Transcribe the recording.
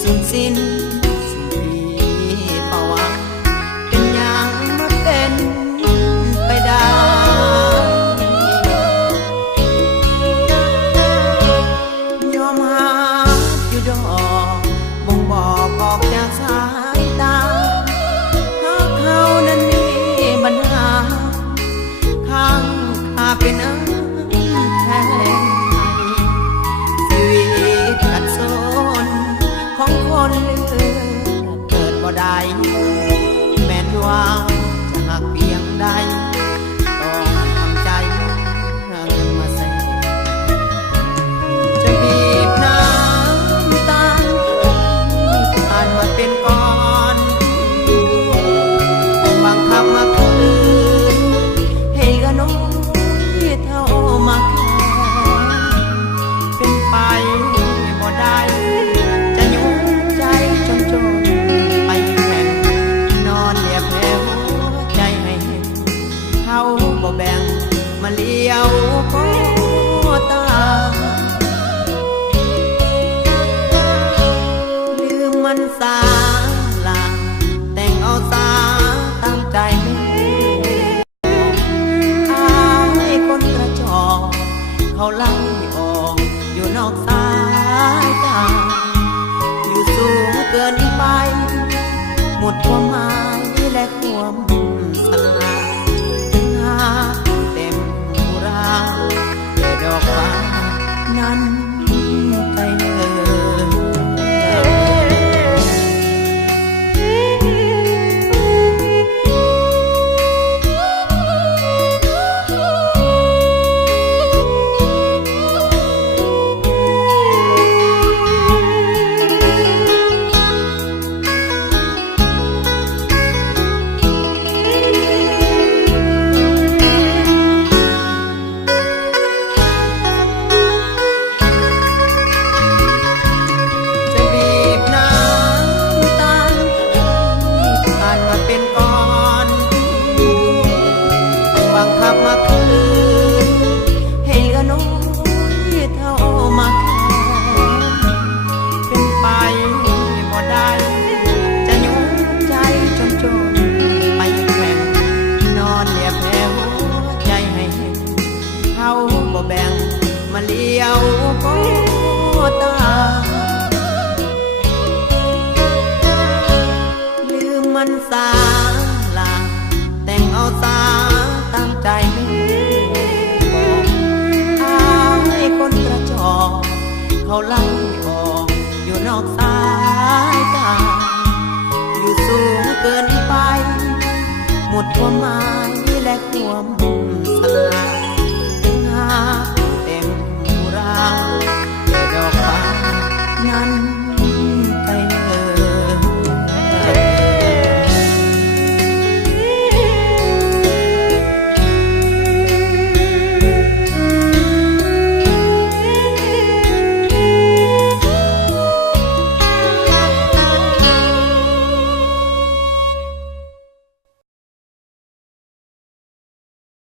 สุดสิ้นสิ่งที่เป้าหวังเป็นอย่างมาเป็นไปได้ยอมหาอยู่ดอกบ่งบอกออกจากสายตาหากเขานั้นมีปัญหาข้างข้าเป็นแทนของคนเลือกเกิดบ่ได้แม้นว่าจะหักเพียงใดต้องทำใจมาใส่จะบีบน้ำตาผ่านมาเป็นก้อนบังคับมาคืนให้กระน้อยเท่ามาแค่เป็นไปบ่ได้ไปแข่งนอนเลียแผลหัวใจให้เห็นเขาบ่แบ่งมาเลี้ยวก็ตาลืมมันสาลาแต่งเอาสาตามใจอายคนกระจอกเขาไล่ออกอยู่นอกสายตาสูงเกินไปหมดความหมายและความศรัทธาถึงหาเต็มหูราแต่ดอกฟ้านั้นไปเลยบังคับมาคืนให้เหลือน้อยเท่ามาแค่เป็นไปบ่ได้จะยุ่งใจจนไปแข่งนอนเลียแผลหัวใจให้เห็นเขาบ่แบ่งมาเลี้ยวก็ตาลืมมันสาลาแต่งเอาสาตามใจบอกอายคนกระจอกเขาไล่ออกอยู่นอกสายตาอยู่สูงเกินไปหมดความหมายและความ